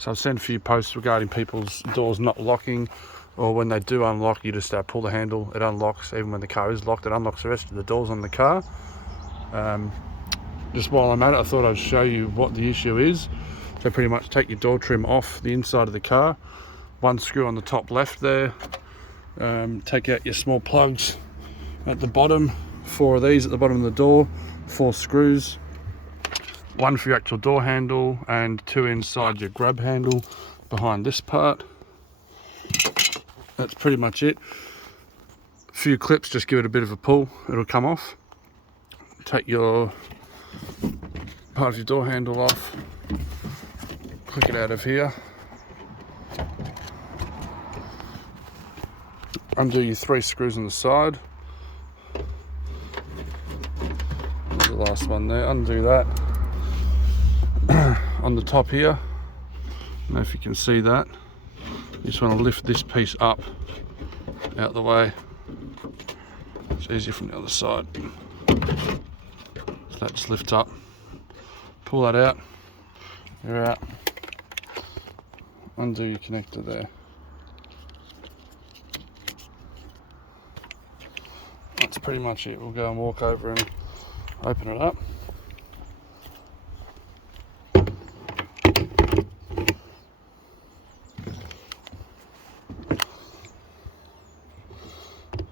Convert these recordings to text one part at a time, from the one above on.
So I've sent a few posts regarding people's doors not locking, or when they do unlock, you just pull the handle, it unlocks. Even when the car is locked, it unlocks the rest of the doors on the car. Just while I'm at it, I thought I'd show you what the issue is. So pretty much take your door trim off the inside of the car, one screw on the top left there, take out your small plugs at the bottom, 4 of these at the bottom of the door, 4 screws, one for your actual door handle and 2 inside your grab handle behind this part. That's pretty much it. A few clips, just give it a bit of a pull, it'll come off. Take your part of your door handle off, click it out of here, undo your 3 screws on the side. There's the last one there, undo that. On the top here, I don't know if you can see that, you just want to lift this piece up out the way. It's easier from the other side. So that just lifts up. Pull that out, you're out. Undo your connector there. That's pretty much it. We'll go and walk over and open it up.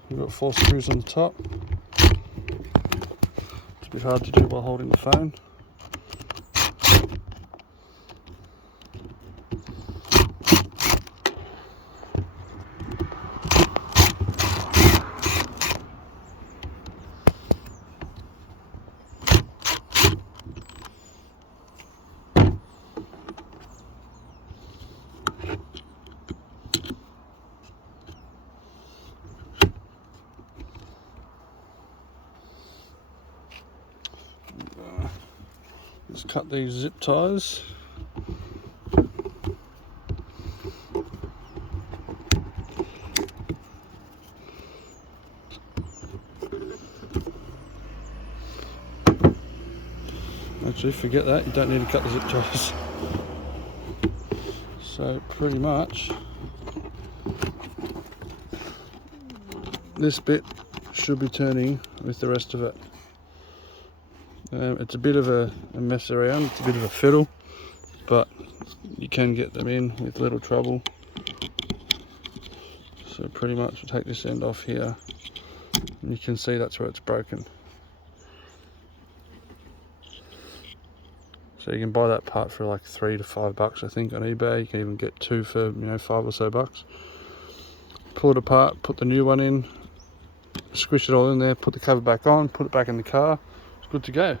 We've got 4 screws on the top. It's a bit hard to do while holding the phone. Let's cut these zip ties. Actually, forget that, you don't need to cut the zip ties. So pretty much this bit should be turning with the rest of it. It's a bit of a mess around, it's a bit of a fiddle, but you can get them in with little trouble. So pretty much we'll take this end off here, and you can see that's where it's broken. So you can buy that part for like $3 to $5 I think on eBay. You can even get 2 for, you know, $5 or so bucks. Pull it apart, put the new one in, squish it all in there, put the cover back on, put it back in the car. It's good to go.